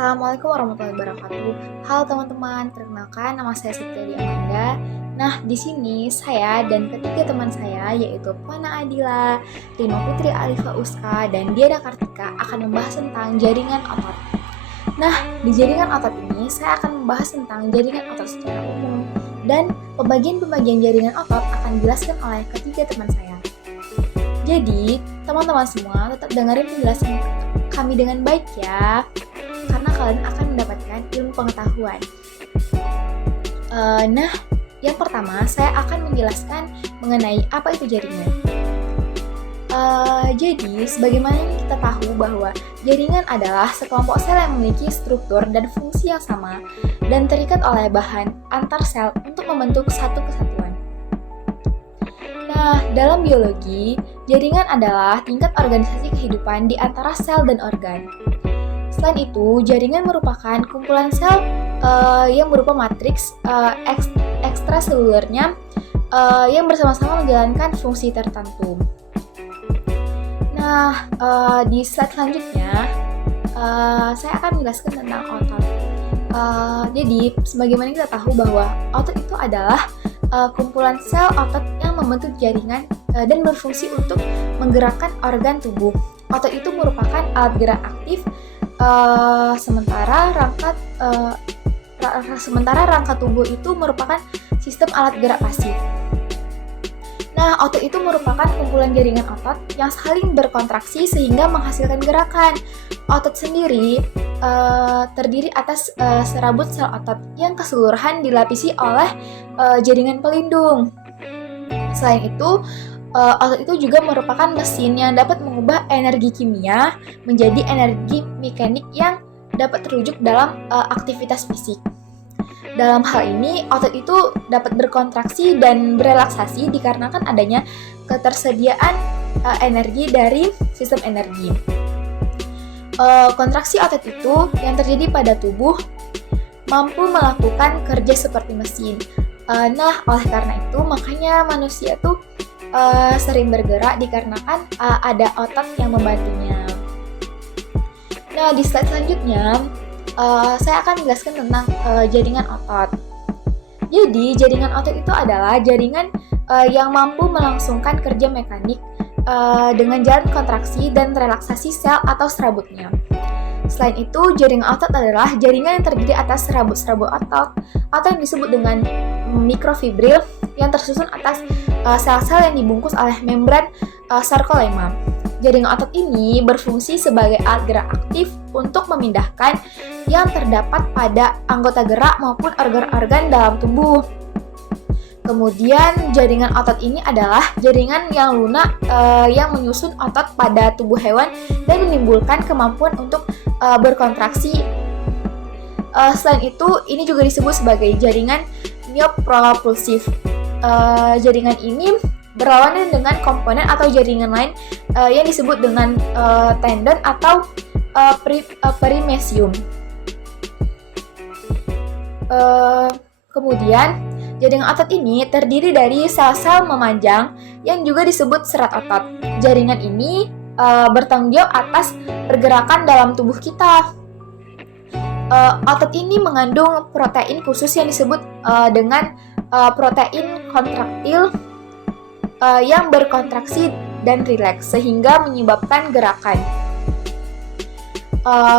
Assalamualaikum warahmatullahi wabarakatuh. Halo teman-teman, perkenalkan nama saya Siti Amanda. Nah, di sini saya dan ketiga teman saya yaitu Puana Adila, Rima Putri Alifa Uska, dan Diana Kartika akan membahas tentang jaringan otot. Nah, di jaringan otot ini saya akan membahas tentang jaringan otot secara umum dan pembagian-pembagian jaringan otot akan dijelaskan oleh ketiga teman saya. Jadi, teman-teman semua tetap dengerin penjelasan kami dengan baik ya, karena kalian akan mendapatkan ilmu pengetahuan. Nah, yang pertama saya akan menjelaskan mengenai apa itu jaringan. Jadi, sebagaimana yang kita tahu bahwa jaringan adalah sekelompok sel yang memiliki struktur dan fungsi yang sama dan terikat oleh bahan antar sel untuk membentuk satu kesatuan. Nah, dalam biologi, jaringan adalah tingkat organisasi kehidupan di antara sel dan organ. Selain itu, jaringan merupakan kumpulan sel yang berupa matriks ekstraselulernya yang bersama-sama menjalankan fungsi tertentu. Nah, di slide selanjutnya, saya akan menjelaskan tentang otot. Jadi, sebagaimana kita tahu bahwa otot itu adalah kumpulan sel otot yang membentuk jaringan dan berfungsi untuk menggerakkan organ tubuh. Otot itu merupakan alat gerak aktif, sementara rangka tubuh itu merupakan sistem alat gerak pasif. Nah, otot itu merupakan kumpulan jaringan otot yang saling berkontraksi sehingga menghasilkan gerakan. Otot sendiri terdiri atas serabut sel otot yang keseluruhan dilapisi oleh jaringan pelindung. Selain itu, otot itu juga merupakan mesin yang dapat mengubah energi kimia menjadi energi mekanik yang dapat terwujud dalam aktivitas fisik. Dalam hal ini, otot itu dapat berkontraksi dan berelaksasi dikarenakan adanya ketersediaan energi dari sistem energi. Kontraksi otot itu yang terjadi pada tubuh mampu melakukan kerja seperti mesin. Nah, oleh karena itu, makanya manusia tuh sering bergerak dikarenakan ada otot yang membantunya. Nah, di slide selanjutnya, saya akan menjelaskan tentang jaringan otot. Jadi, jaringan otot itu adalah jaringan yang mampu melangsungkan kerja mekanik dengan jalan kontraksi dan relaksasi sel atau serabutnya. Selain itu, jaringan otot adalah jaringan yang terdiri atas serabut-serabut otot atau yang disebut dengan mikrofibril yang tersusun atas sel-sel yang dibungkus oleh membran sarkolema. Jaringan otot ini berfungsi sebagai alat gerak aktif untuk memindahkan yang terdapat pada anggota gerak maupun organ-organ dalam tubuh. Kemudian, jaringan otot ini adalah jaringan yang lunak yang menyusun otot pada tubuh hewan dan menimbulkan kemampuan untuk berkontraksi. Selain itu, ini juga disebut sebagai jaringan myopropulsif. Jaringan ini berlawanan dengan komponen atau jaringan lain yang disebut dengan tendon atau perimesium. Kemudian, jaringan otot ini terdiri dari sel-sel memanjang yang juga disebut serat otot. Jaringan ini bertanggung jawab atas pergerakan dalam tubuh kita. Otot ini mengandung protein khusus yang disebut dengan protein kontraktil yang berkontraksi dan rileks sehingga menyebabkan gerakan.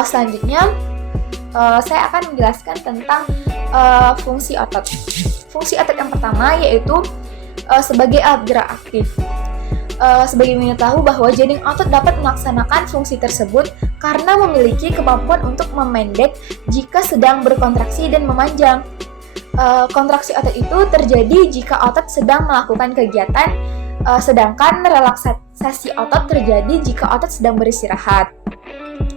Selanjutnya, saya akan menjelaskan tentang fungsi otot. Fungsi otot yang pertama yaitu sebagai alat gerak aktif. Sebagaimana tahu bahwa jaringan otot dapat melaksanakan fungsi tersebut karena memiliki kemampuan untuk memendek jika sedang berkontraksi dan memanjang. Kontraksi otot itu terjadi jika otot sedang melakukan kegiatan, sedangkan relaksasi otot terjadi jika otot sedang beristirahat.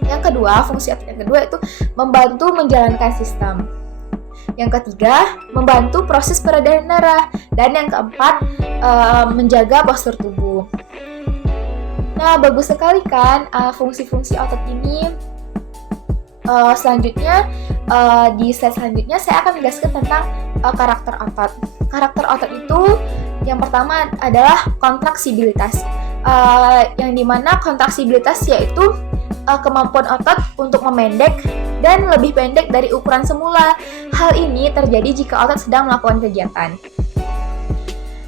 Yang kedua, fungsi otot yang kedua itu membantu menjalankan sistem. Yang ketiga, membantu proses peredaran darah. Dan yang keempat, menjaga postur tubuh. Nah, bagus sekali kan fungsi-fungsi otot ini. Selanjutnya, di slide selanjutnya saya akan menjelaskan tentang karakter otot. Karakter otot itu yang pertama adalah kontraksibilitas. Yang dimana kontraksibilitas yaitu kemampuan otot untuk memendek dan lebih pendek dari ukuran semula. Hal ini terjadi jika otot sedang melakukan kegiatan.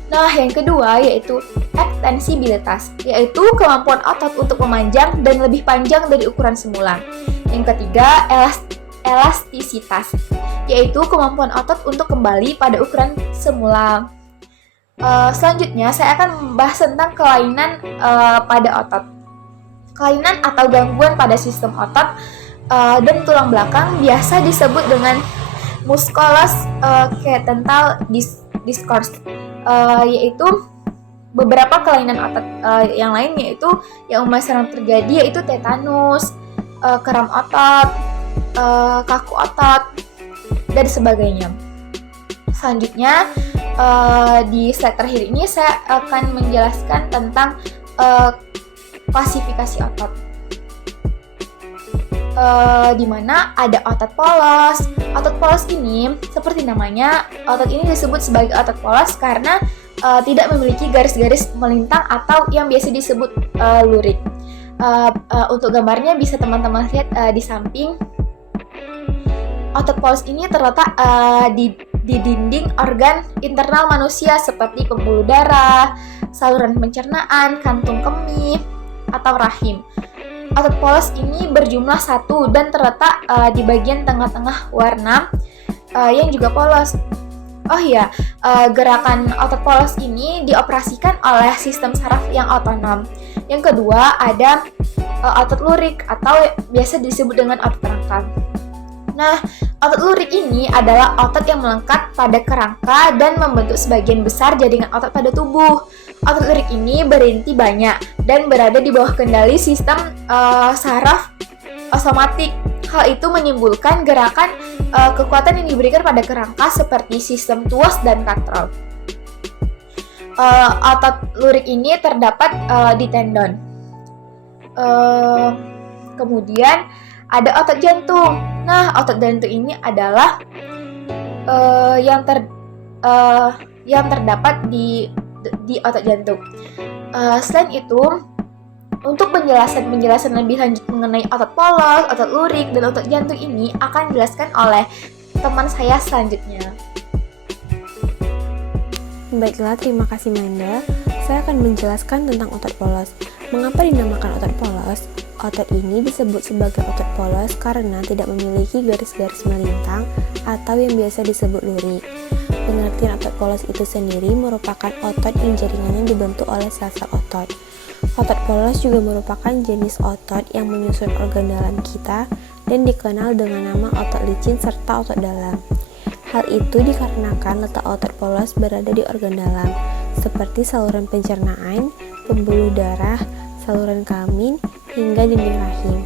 Nah, yang kedua yaitu ekstensibilitas, yaitu kemampuan otot untuk memanjang dan lebih panjang dari ukuran semula. Yang ketiga, elastisitas, yaitu kemampuan otot untuk kembali pada ukuran semula. Selanjutnya, saya akan membahas tentang kelainan pada otot. Kelainan atau gangguan pada sistem otot dan tulang belakang biasa disebut dengan musculoskeletal disorders, yaitu beberapa kelainan otot yang lain yaitu yang umumnya sering terjadi yaitu tetanus, kram otot, kaku otot, dan sebagainya. Selanjutnya, di slide terakhir ini saya akan menjelaskan tentang klasifikasi otot. Di mana ada otot polos. Otot polos ini, seperti namanya, otot ini disebut sebagai otot polos karena tidak memiliki garis-garis melintang atau yang biasa disebut lurik. Untuk gambarnya bisa teman-teman lihat di samping. Otot polos ini terletak di dinding organ internal manusia seperti pembuluh darah, saluran pencernaan, kantung kemih, atau rahim. Otot polos ini berjumlah 1 dan terletak di bagian tengah-tengah warna yang juga polos. Oh iya, gerakan otot polos ini dioperasikan oleh sistem saraf yang otonom. Yang kedua ada otot lurik atau biasa disebut dengan otot rangka. Nah, otot lurik ini adalah otot yang melengkap pada kerangka dan membentuk sebagian besar jaringan otot pada tubuh. Otot lurik ini berinti banyak dan berada di bawah kendali sistem saraf somatik. Hal itu menimbulkan gerakan kekuatan yang diberikan pada kerangka seperti sistem tuas dan katrol. Otot lurik ini terdapat di tendon. Kemudian ada otot jantung. Nah, otot jantung ini adalah yang terdapat di otot jantung. Selain itu, untuk penjelasan lebih lanjut mengenai otot polos, otot lurik, dan otot jantung ini akan dijelaskan oleh teman saya selanjutnya. Baiklah, terima kasih Manda. Saya akan menjelaskan tentang otot polos. Mengapa dinamakan otot polos? Otot ini disebut sebagai otot polos karena tidak memiliki garis-garis melintang atau yang biasa disebut lurik. Pengertian otot polos itu sendiri merupakan otot yang jaringannya dibentuk oleh sel-sel otot. Otot polos juga merupakan jenis otot yang menyusun organ dalam kita dan dikenal dengan nama otot licin serta otot dalam. Hal itu dikarenakan letak otot polos berada di organ dalam, seperti saluran pencernaan, pembuluh darah, saluran kelamin, hingga dinding rahim.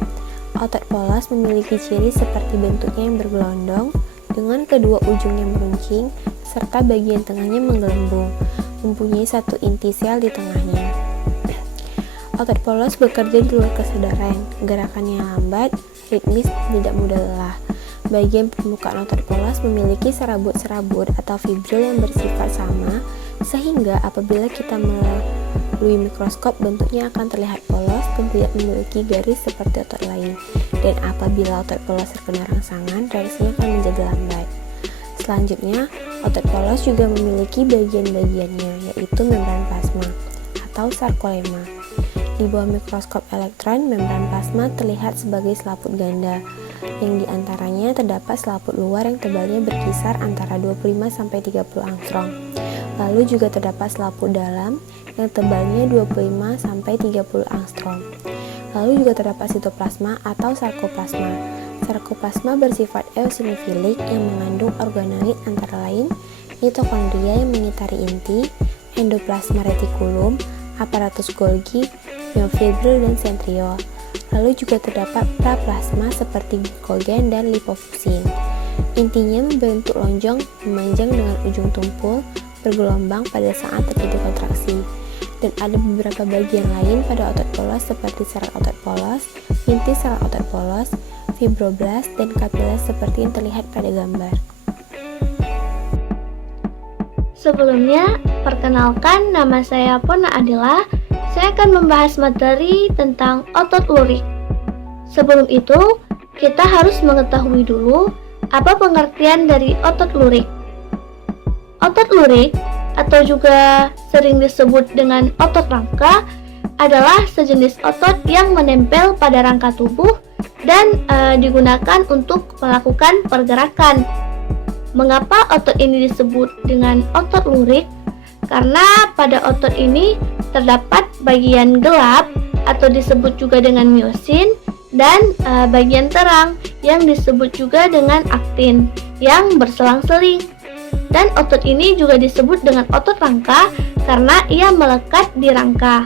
Otot polos memiliki ciri seperti bentuknya yang bergelondong, dengan kedua ujungnya meruncing, serta bagian tengahnya menggelembung, mempunyai satu inti sel di tengahnya. Otot polos bekerja di luar kesadaran, gerakannya lambat, ritmis, tidak mudah lelah. Bagian permukaan otot polos memiliki serabut-serabut atau fibril yang bersifat sama, sehingga apabila kita melalui mikroskop bentuknya akan terlihat polos dan tidak memiliki garis seperti otot lain. Dan apabila otot polos terkena rangsangan, reaksinya akan menjadi lambat. Selanjutnya, otot polos juga memiliki bagian-bagiannya, yaitu membran plasma atau sarkolema. Di bawah mikroskop elektron, membran plasma terlihat sebagai selaput ganda, yang diantaranya terdapat selaput luar yang tebalnya berkisar antara 25-30 angstrom. Lalu juga terdapat selaput dalam yang tebalnya 25-30 angstrom. Lalu juga terdapat sitoplasma atau sarkoplasma. Sarkoplasma bersifat eosinofilik yang mengandung organoid antara lain mitokondria yang mengitari inti, endoplasma retikulum, aparatus Golgi, miofibril, dan sentriol. Lalu juga terdapat praplasma seperti glikogen dan lipofuscin. Intinya membentuk lonjong memanjang dengan ujung tumpul bergelombang pada saat terjadi kontraksi. Dan ada beberapa bagian lain pada otot polos seperti serat otot polos, inti serat otot polos, fibroblast, dan kapiler seperti yang terlihat pada gambar. Sebelumnya, perkenalkan nama saya Pona Adela. Saya akan membahas materi tentang otot lurik. Sebelum itu, kita harus mengetahui dulu apa pengertian dari otot lurik. Otot lurik atau juga sering disebut dengan otot rangka adalah sejenis otot yang menempel pada rangka tubuh dan digunakan untuk melakukan pergerakan. Mengapa otot ini disebut dengan otot lurik? Karena pada otot ini terdapat bagian gelap atau disebut juga dengan miosin dan bagian terang yang disebut juga dengan aktin yang berselang-seling. Dan otot ini juga disebut dengan otot rangka karena ia melekat di rangka.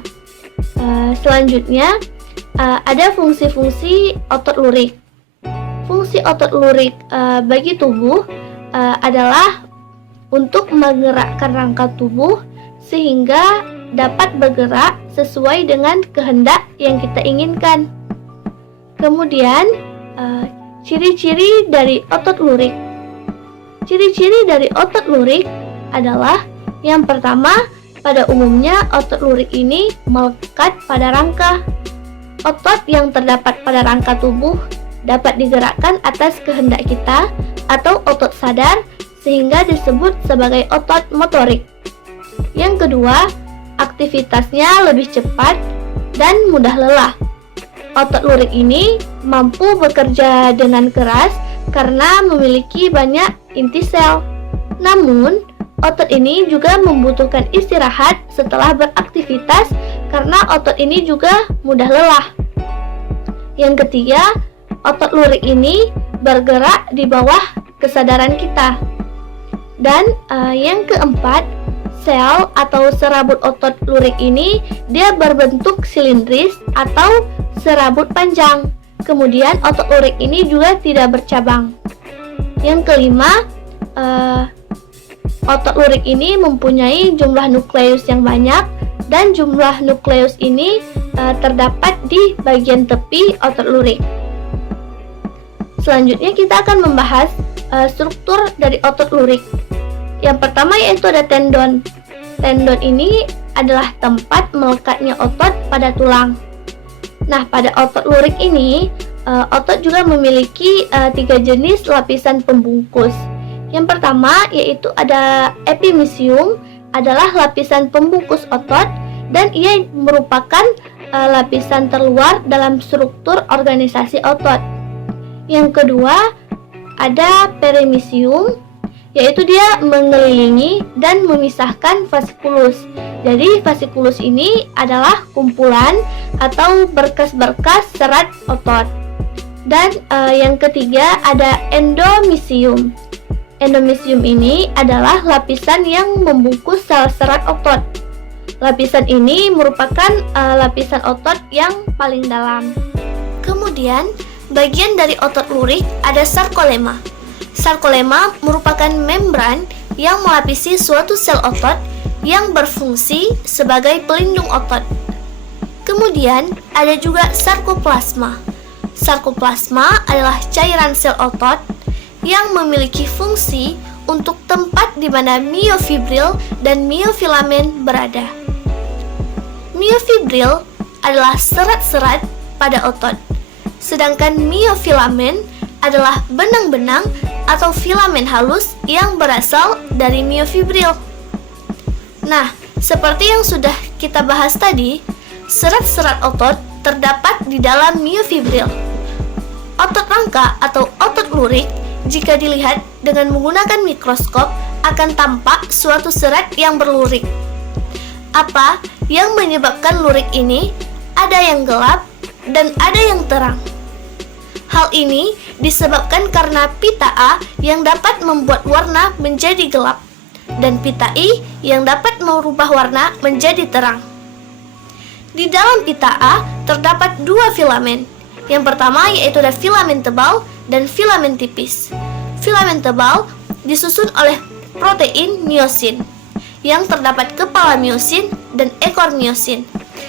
Selanjutnya ada fungsi-fungsi otot lurik. Fungsi otot lurik bagi tubuh adalah untuk menggerakkan rangka tubuh sehingga dapat bergerak sesuai dengan kehendak yang kita inginkan. Kemudian ciri-ciri dari otot lurik. Ciri-ciri dari otot lurik adalah yang pertama, pada umumnya otot lurik ini melekat pada rangka. Otot yang terdapat pada rangka tubuh dapat digerakkan atas kehendak kita atau otot sadar sehingga disebut sebagai otot motorik. Yang kedua, aktivitasnya lebih cepat dan mudah lelah. Otot lurik ini mampu bekerja dengan keras karena memiliki banyak inti sel. Namun, otot ini juga membutuhkan istirahat setelah beraktivitas karena otot ini juga mudah lelah. Yang ketiga, otot lurik ini bergerak di bawah kesadaran kita. Dan yang keempat, sel atau serabut otot lurik ini dia berbentuk silindris atau serabut panjang. Kemudian otot lurik ini juga tidak bercabang. Yang kelima, otot lurik ini mempunyai jumlah nukleus yang banyak dan jumlah nukleus ini terdapat di bagian tepi otot lurik. Selanjutnya kita akan membahas struktur dari otot lurik. Yang pertama yaitu ada tendon. Tendon ini adalah tempat melekatnya otot pada tulang. Nah, pada otot lurik ini, otot juga memiliki 3 jenis lapisan pembungkus. Yang pertama yaitu ada epimysium, adalah lapisan pembungkus otot dan ia merupakan lapisan terluar dalam struktur organisasi otot. Yang kedua ada perimysium, yaitu dia mengelilingi dan memisahkan vasikulus. Jadi vasikulus ini adalah kumpulan atau berkas-berkas serat otot. Dan yang ketiga ada endomysium. Endomysium ini adalah lapisan yang membungkus sel serat otot. Lapisan ini merupakan lapisan otot yang paling dalam. Kemudian bagian dari otot lurik ada sarkolema. Sarkolema merupakan membran yang melapisi suatu sel otot yang berfungsi sebagai pelindung otot. Kemudian ada juga sarkoplasma. Sarkoplasma adalah cairan sel otot yang memiliki fungsi untuk tempat di mana miofibril dan miofilamen berada. Miofibril adalah serat-serat pada otot, sedangkan miofilamen adalah benang-benang atau filamen halus yang berasal dari miofibril. Nah, seperti yang sudah kita bahas tadi, serat-serat otot terdapat di dalam miofibril. Otot rangka atau otot lurik jika dilihat dengan menggunakan mikroskop akan tampak suatu serat yang berlurik. Apa yang menyebabkan lurik ini? Ada yang gelap dan ada yang terang. Hal ini disebabkan karena pita A yang dapat membuat warna menjadi gelap dan pita I yang dapat merubah warna menjadi terang. Di dalam pita A terdapat 2 filamen. Yang pertama yaitu ada filamen tebal dan filamen tipis. Filamen tebal disusun oleh protein miosin yang terdapat kepala miosin dan ekor miosin.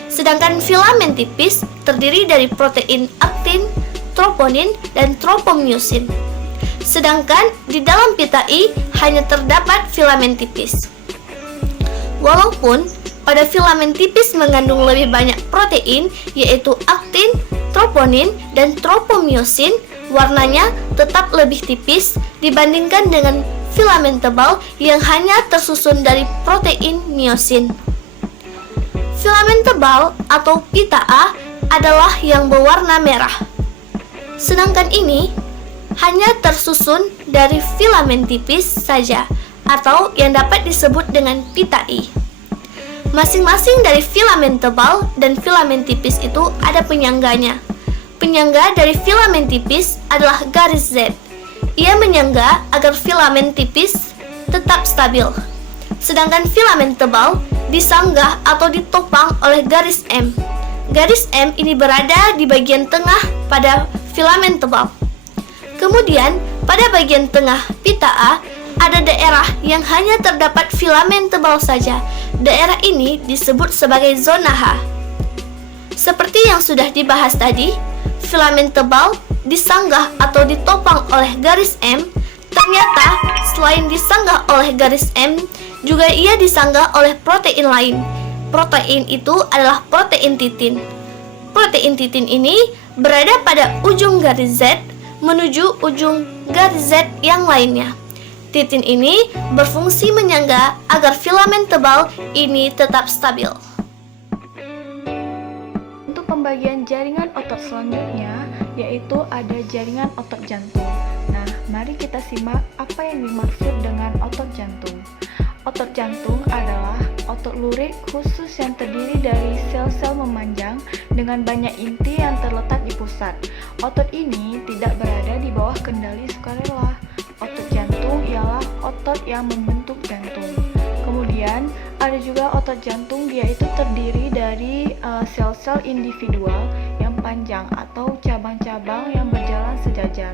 Sedangkan filamen tipis terdiri dari protein aktin, troponin, dan tropomyosin. Sedangkan di dalam pita I hanya terdapat filamen tipis. Walaupun pada filamen tipis mengandung lebih banyak protein yaitu aktin, troponin, dan tropomyosin, Warnanya tetap lebih tipis dibandingkan dengan filamen tebal yang hanya tersusun dari protein miosin. Filamen tebal atau pita A adalah yang berwarna merah. Sedangkan ini hanya tersusun dari filamen tipis saja atau yang dapat disebut dengan pita I. Masing-masing dari filamen tebal dan filamen tipis itu ada penyangganya. Penyangga dari filamen tipis adalah garis Z. Ia menyangga agar filamen tipis tetap stabil. Sedangkan filamen tebal disanggah atau ditopang oleh garis M. Garis M ini berada di bagian tengah pada filamen tebal. Kemudian, pada bagian tengah pita A, ada daerah yang hanya terdapat filamen tebal saja. Daerah ini disebut sebagai zona H. Seperti yang sudah dibahas tadi, filamen tebal disanggah atau ditopang oleh garis M. Ternyata, selain disanggah oleh garis M, juga ia disanggah oleh protein lain. Protein itu adalah protein titin. Protein titin ini berada pada ujung garis Z menuju ujung garis Z yang lainnya. Titin ini berfungsi menyangga agar filamen tebal ini tetap stabil. Untuk pembagian jaringan otot selanjutnya, yaitu ada jaringan otot jantung. Nah, mari kita simak apa yang dimaksud dengan otot jantung. Otot jantung adalah otot lurik khusus yang terdiri dari sel-sel memanjang dengan banyak inti yang terletak di pusat. Otot ini tidak berada di bawah kendali sukarela. Otot jantung ialah otot yang membentuk jantung. Kemudian ada juga otot jantung, yaitu terdiri dari sel-sel individual yang panjang atau cabang-cabang yang berjalan sejajar.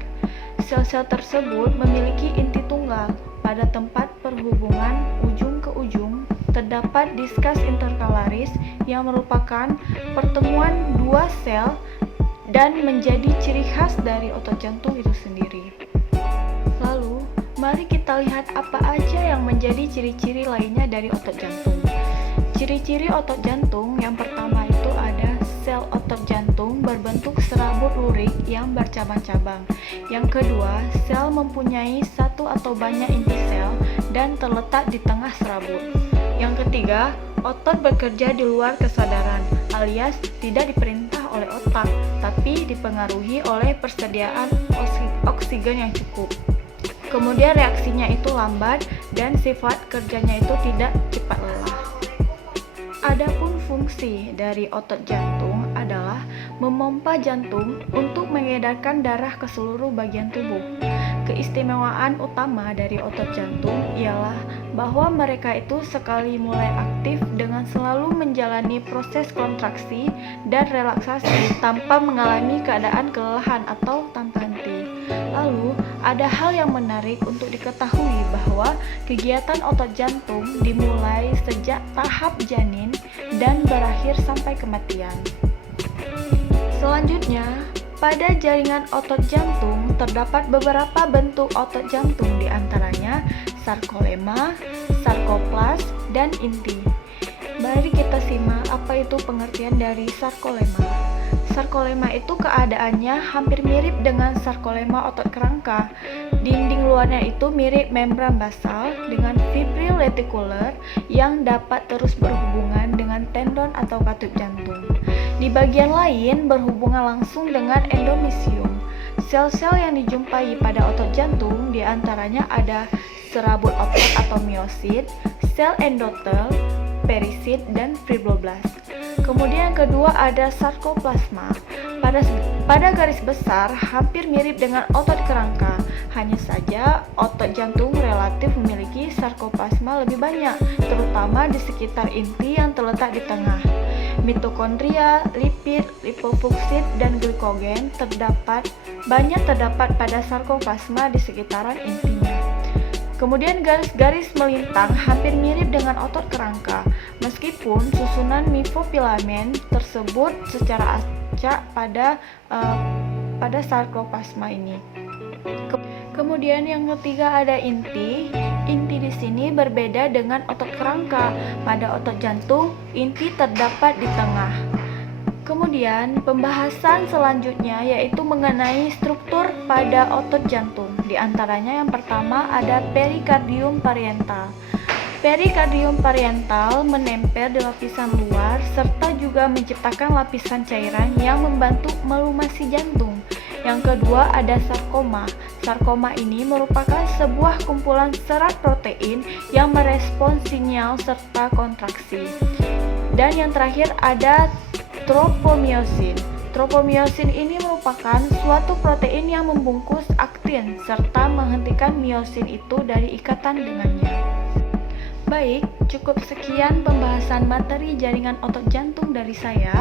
Sel-sel tersebut memiliki inti tunggal. Pada tempat perhubungan ujung ke ujung terdapat diskus interkalaris yang merupakan pertemuan dua sel dan menjadi ciri khas dari otot jantung itu sendiri. Lalu, mari kita lihat apa aja yang menjadi ciri-ciri lainnya dari otot jantung. Ciri-ciri otot jantung yang pertama itu ada sel otot jantung berbentuk serabut lurik yang bercabang-cabang. Yang kedua, sel mempunyai satu atau banyak inti sel dan terletak di tengah serabut. Yang ketiga, otot bekerja di luar kesadaran, alias tidak diperintah oleh otak, tapi dipengaruhi oleh persediaan oksigen yang cukup. Kemudian reaksinya itu lambat dan sifat kerjanya itu tidak cepat lelah. Adapun fungsi dari otot jantung adalah memompa jantung untuk mengedarkan darah ke seluruh bagian tubuh. Keistimewaan utama dari otot jantung ialah bahwa mereka itu sekali mulai aktif dengan selalu menjalani proses kontraksi dan relaksasi tanpa mengalami keadaan kelelahan atau tanpa henti. Lalu, ada hal yang menarik untuk diketahui bahwa kegiatan otot jantung dimulai sejak tahap janin dan berakhir sampai kematian. Selanjutnya, pada jaringan otot jantung terdapat beberapa bentuk otot jantung, di antaranya sarkolema, sarkoplas, dan inti. Mari kita simak apa itu pengertian dari sarkolema. Sarkolema itu keadaannya hampir mirip dengan sarkolema otot kerangka. Dinding luarnya itu mirip membran basal dengan fibril retikuler yang dapat terus berhubungan dengan tendon atau katup jantung. Di bagian lain berhubungan langsung dengan endomisium. Sel-sel yang dijumpai pada otot jantung diantaranya ada serabut otot atau miosit, sel endotel, perisit, dan fibroblast. Kemudian yang kedua ada sarkoplasma. Pada garis besar hampir mirip dengan otot kerangka. Hanya saja otot jantung relatif memiliki sarkoplasma lebih banyak, terutama di sekitar inti yang terletak di tengah. Mitokondria, lipid, lipofuksid, dan glikogen banyak terdapat pada sarkoplasma di sekitaran intinya. Kemudian garis-garis melintang hampir mirip dengan otot kerangka, meskipun susunan mifofilamen tersebut secara acak pada sarkoplasma ini. Kemudian yang ketiga ada inti. Inti di sini berbeda dengan otot kerangka. Pada otot jantung, inti terdapat di tengah. Kemudian, pembahasan selanjutnya yaitu mengenai struktur pada otot jantung. Di antaranya yang pertama ada perikardium pariental. Perikardium pariental menempel di lapisan luar serta juga menciptakan lapisan cairan yang membantu melumasi jantung. Yang kedua ada sarkoma. Sarkoma ini merupakan sebuah kumpulan serat protein yang merespons sinyal serta kontraksi. Dan yang terakhir ada tropomyosin. Tropomyosin ini merupakan suatu protein yang membungkus aktin serta menghentikan myosin itu dari ikatan dengannya. Baik, cukup sekian pembahasan materi jaringan otot jantung dari saya.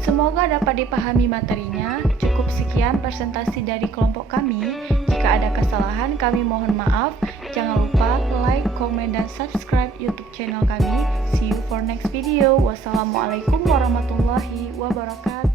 Semoga dapat dipahami materinya. Cukup sekian presentasi dari kelompok kami. Jika ada kesalahan, kami mohon maaf. Jangan lupa like, comment, dan subscribe YouTube channel kami. See you for next video. Wassalamualaikum warahmatullahi wabarakatuh.